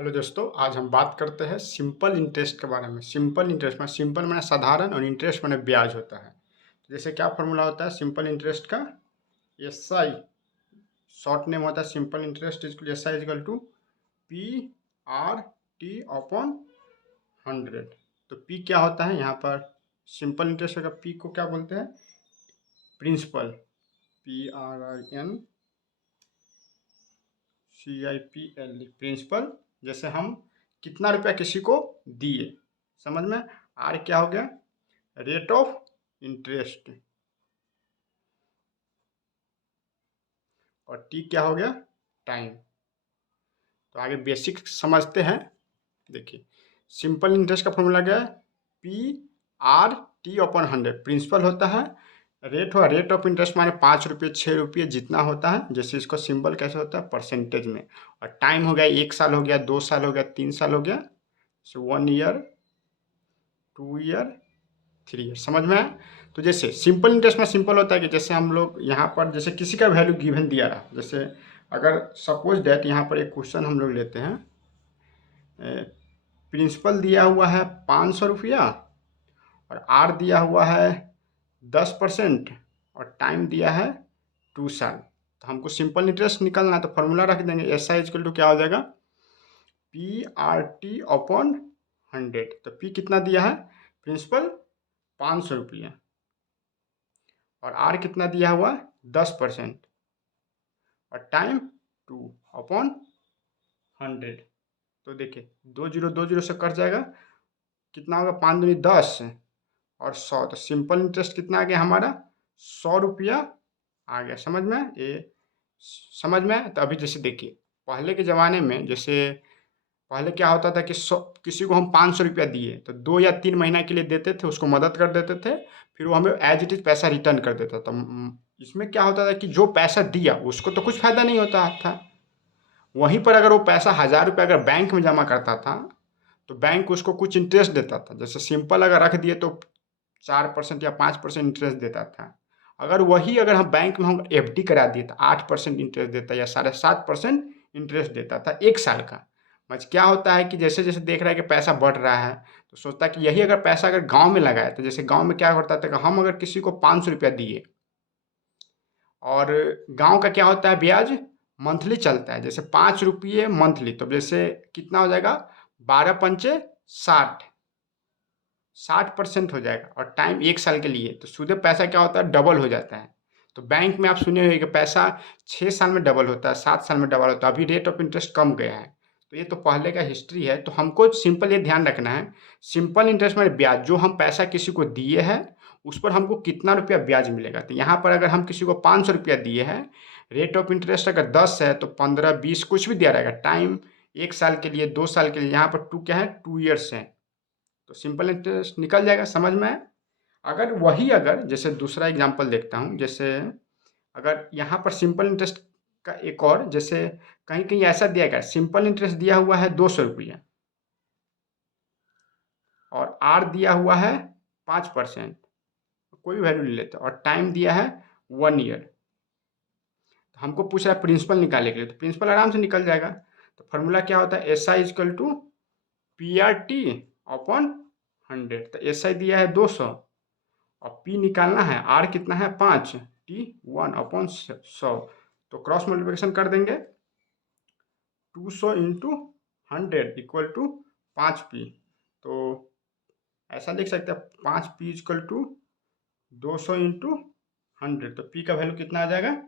Hello दोस्तों, आज हम बात करते हैं सिंपल इंटरेस्ट के बारे में। सिंपल इंटरेस्ट में सिंपल माने साधारण और इंटरेस्ट माने ब्याज होता है। तो जैसे क्या फॉर्मूला होता है सिंपल इंटरेस्ट का? एस आई, शॉर्ट नेम होता है simple interest is S I equal to P R T upon 100। तो पी क्या होता है यहाँ पर? सिंपल इंटरेस्ट का पी को क्या बोलते हैं? Principal, P R I N CIPL, principal. जैसे हम कितना रुपया किसी को दिए, समझ में? आर क्या हो गया? रेट ऑफ इंटरेस्ट, और टी क्या हो गया? टाइम। तो आगे बेसिक समझते हैं। देखिए, सिंपल इंटरेस्ट का फॉर्मूला क्या है? PRT/100। प्रिंसिपल होता है, रेट हुआ रेट ऑफ इंटरेस्ट माने 5 रुपये 6 रुपये जितना होता है। जैसे इसको सिंबल कैसे होता है? परसेंटेज में। और टाइम हो गया 1 साल हो गया, 2 साल हो गया, 3 साल हो गया। सो 1 ईयर, 2 ईयर, 3 ईयर। समझ में आया? तो जैसे सिंपल इंटरेस्ट में सिंपल होता है कि जैसे हम लोग यहाँ पर जैसे किसी का वैल्यू गिवन दिया रहा, जैसे अगर सपोज दैट यहाँ पर एक क्वेश्चन हम लोग लेते हैं, प्रिंसिपल दिया हुआ है 500 रुपया और आर दिया हुआ है 10% और टाइम दिया है 2 साल। तो हमको सिंपल इंटरेस्ट निकालना है, तो फॉर्मूला रख देंगे एस आई इक्वल टू क्या हो जाएगा? PRT/100। तो पी कितना दिया है? प्रिंसिपल 500 रुपया और आर कितना दिया हुआ? 10% और टाइम 2/100। तो देखिए 2 0 से कट जाएगा, कितना होगा? 5 दूनी 10 और 100। तो सिंपल इंटरेस्ट कितना आ गया हमारा? 100 रुपया आ गया। समझ में? ये समझ में? तो अभी जैसे देखिए, पहले के ज़माने में जैसे पहले क्या होता था कि किसी को हम 500 रुपया दिए तो 2 या 3 महीना के लिए देते थे, उसको मदद कर देते थे, फिर वो हमें एज इट इज़ पैसा रिटर्न कर देता था। इसमें क्या होता था कि जो पैसा दिया उसको तो कुछ फ़ायदा नहीं होता था। वहीं पर अगर वो पैसा 1000 रुपया अगर बैंक में जमा करता था तो बैंक उसको कुछ इंटरेस्ट देता था। जैसे सिंपल अगर रख दिए तो 4% या 5% इंटरेस्ट देता था। अगर हम बैंक में हम FD करा दिए तो 8% इंटरेस्ट देता या 7.5% इंटरेस्ट देता था 1 साल का। बस क्या होता है कि जैसे-जैसे देख रहा है कि पैसा बढ़ रहा है, तो सोचता है कि यही अगर पैसा अगर गाँव में लगाए, तो जैसे गाँव में क्या करता था कि हम अगर किसी को 500 रुपया दिए और गाँव का क्या होता है ब्याज? मंथली चलता है। जैसे 5 रुपये मंथली, तो जैसे कितना हो जाएगा? 12 पंचे 60, 60% हो जाएगा और टाइम 1 साल के लिए। तो सीधे पैसा क्या होता है? डबल हो जाता है। तो बैंक में आप सुने होंगे कि पैसा 6 साल में डबल होता है, 7 साल में डबल होता है। अभी रेट ऑफ इंटरेस्ट कम गया है। तो ये तो पहले का हिस्ट्री है। तो हमको सिंपल ये ध्यान रखना है, सिंपल इंटरेस्ट में ब्याज, जो हम पैसा किसी को दिए हैं, उस पर हमको कितना रुपया ब्याज मिलेगा। तो यहाँ पर अगर हम किसी को 500 रुपया दिए हैं, रेट ऑफ इंटरेस्ट अगर 10 है तो 15, 20 कुछ भी दिया रहेगा। टाइम 1 साल के लिए, 2 साल के लिए, यहाँ पर 2 क्या है? 2 ईयर्स है। तो सिंपल इंटरेस्ट निकल जाएगा। समझ में आया? अगर जैसे दूसरा एग्जांपल देखता हूँ, जैसे अगर यहाँ पर सिंपल इंटरेस्ट का एक और, जैसे कहीं-कहीं ऐसा दिया गया है, सिंपल इंटरेस्ट दिया हुआ है 200 रुपया और आर दिया हुआ है 5%, कोई भी वैल्यू ले लेते हैं, और टाइम दिया है 1 ईयर। तो हमको पूछ रहा है प्रिंसिपल निकालने के लिए, तो प्रिंसिपल आराम से निकल जाएगा। तो फॉर्मूला क्या होता है? SI equal to PRT/100। तो SI दिया है 200 और P निकालना है, R कितना है? 5, T 1/100। तो क्रॉस मल्टीप्लिकेशन कर देंगे, 200 इंटू 100 इक्वल टू 5P। तो ऐसा लिख सकते हैं 5P इक्वल टू 200 इंटू 100। तो P का वैल्यू कितना आ जाएगा?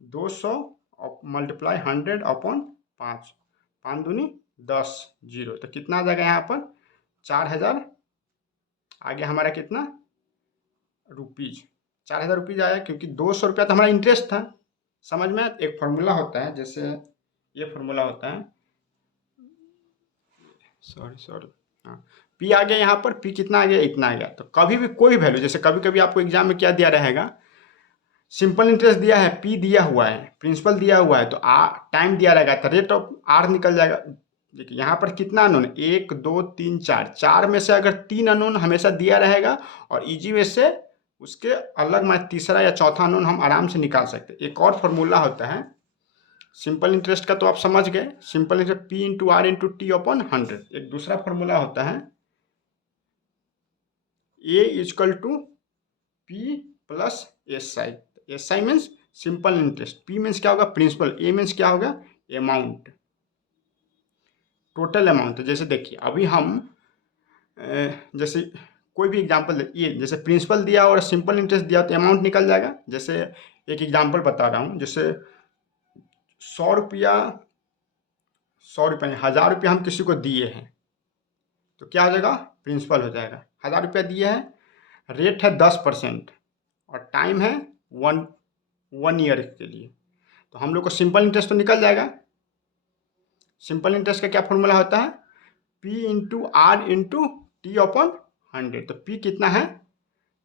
200 मल्टीप्लाई 100/5, 5 दूनी 10, 0। तो कितना आ जाएगा यहाँ पर? 4000 आ गया हमारा कितना? रुपीज़। 4000 रुपीज़ आया, क्योंकि 200 रुपया तो हमारा इंटरेस्ट था। समझ में? एक फार्मूला होता है, जैसे ये फार्मूला होता है, सॉरी हाँ, पी आ गया यहाँ पर। पी कितना आ गया? इतना आ गया। तो कभी भी कोई वैल्यू, जैसे कभी कभी आपको एग्जाम में क्या दिया रहेगा? सिंपल इंटरेस्ट दिया है, पी दिया हुआ है, प्रिंसिपल दिया हुआ है, तो टाइम दिया रहेगा, तो रेट ऑफ आर निकल जाएगा। देखिए यहाँ पर कितना अननोन है? 1 2 3 4, 4 में से अगर 3 अननोन हमेशा दिया रहेगा और इजी वे से उसके अलग में तीसरा या चौथा अननोन हम आराम से निकाल सकते हैं। एक और फॉर्मूला होता है, सिंपल इंटरेस्ट का तो आप समझ गए, simple interest P into R into T upon 100। एक दूसरा फॉर्मूला होता है A equal to P plus S I. S I means simple interest, P means क्या होगा प्रिंसिपल, A मीन्स क्या होगा अमाउंट, टोटल अमाउंट। जैसे देखिए अभी हम जैसे कोई भी एग्जांपल ये, जैसे प्रिंसिपल दिया और सिंपल इंटरेस्ट दिया तो अमाउंट निकल जाएगा। जैसे एक एग्जांपल बता रहा हूँ, जैसे 100 रुपया 1000 रुपया हम किसी को दिए हैं तो क्या हो जाएगा प्रिंसिपल हो जाएगा। 1000 रुपया दिए हैं, रेट है 10% और टाइम है वन ईयर के लिए, तो हम लोग को सिंपल इंटरेस्ट तो निकल जाएगा। सिंपल इंटरेस्ट का क्या फॉर्मूला होता है P into R into T upon 100। तो P कितना है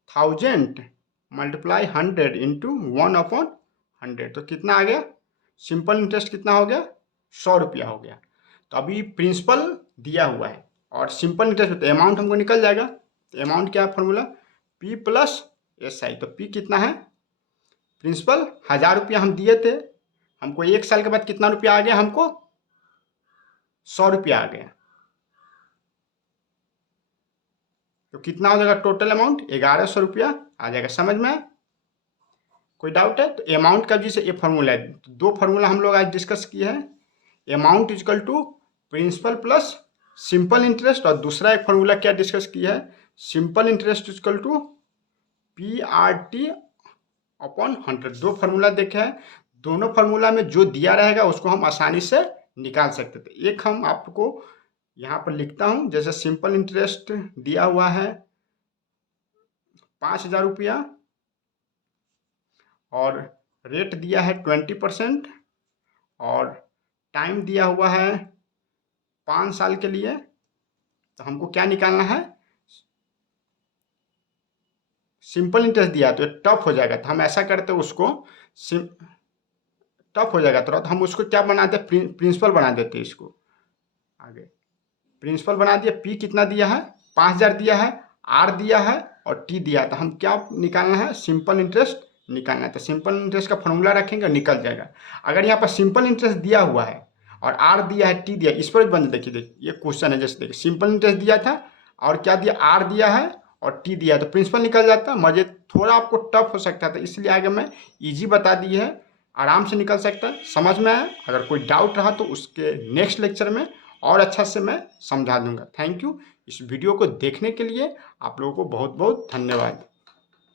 1000 मल्टीप्लाई 100 इंटू 1/100, तो कितना आ गया सिंपल इंटरेस्ट कितना हो गया 100 रुपया हो गया। तो अभी प्रिंसिपल दिया हुआ है और सिंपल इंटरेस्ट तो अमाउंट हमको निकल जाएगा। तो अमाउंट क्या है फॉर्मूला P प्लस एस आई। तो P कितना है प्रिंसिपल 1000 रुपया हम दिए थे, हमको 1 साल के बाद कितना रुपया आ गया, हमको 100 रुपया आ गया। तो कितना हो जाएगा टोटल अमाउंट 1100 रुपया आ जाएगा। समझ में कोई डाउट है? तो अमाउंट का जैसे ये फार्मूला है, तो 2 फार्मूला हम लोग आज डिस्कस किए हैं, amount equal to principal plus simple interest, और दूसरा एक फार्मूला क्या डिस्कस किया है simple interest equal to PRT upon 100। 2 formula देखे हैं, दोनों फार्मूला में जो दिया रहेगा उसको हम आसानी से निकाल सकते थे। एक हम आपको यहाँ पर लिखता हूँ, जैसे सिंपल इंटरेस्ट दिया हुआ है 5000 रुपया और रेट दिया है 20% और टाइम दिया हुआ है 5 साल के लिए। तो हमको क्या निकालना है सिंपल इंटरेस्ट दिया तो टफ हो जाएगा, तो हम ऐसा करते उसको टफ हो जाएगा तो हम उसको क्या बनाते प्रिंसिपल बना देते। इसको आगे प्रिंसिपल बना दिया, P कितना दिया है 5000 दिया है, R दिया है और T दिया है, तो हम क्या निकालना है सिंपल इंटरेस्ट निकालना है। तो सिंपल इंटरेस्ट का फॉर्मूला रखेंगे निकल जाएगा। अगर यहाँ पर सिंपल इंटरेस्ट दिया हुआ है और R दिया है T दिया, इस पर भी बंद देखिए ये क्वेश्चन है। जैसे देखिए सिंपल इंटरेस्ट दिया था और क्या दिया R दिया है और T दिया है, तो प्रिंसिपल निकल जाता। मजे थोड़ा आपको टफ हो सकता था, इसलिए आगे मैं ईजी बता दी है, आराम से निकल सकता है। समझ में आया? अगर कोई डाउट रहा तो उसके नेक्स्ट लेक्चर में और अच्छा से मैं समझा दूंगा। Thank you. इस वीडियो को देखने के लिए आप लोगों को बहुत बहुत धन्यवाद।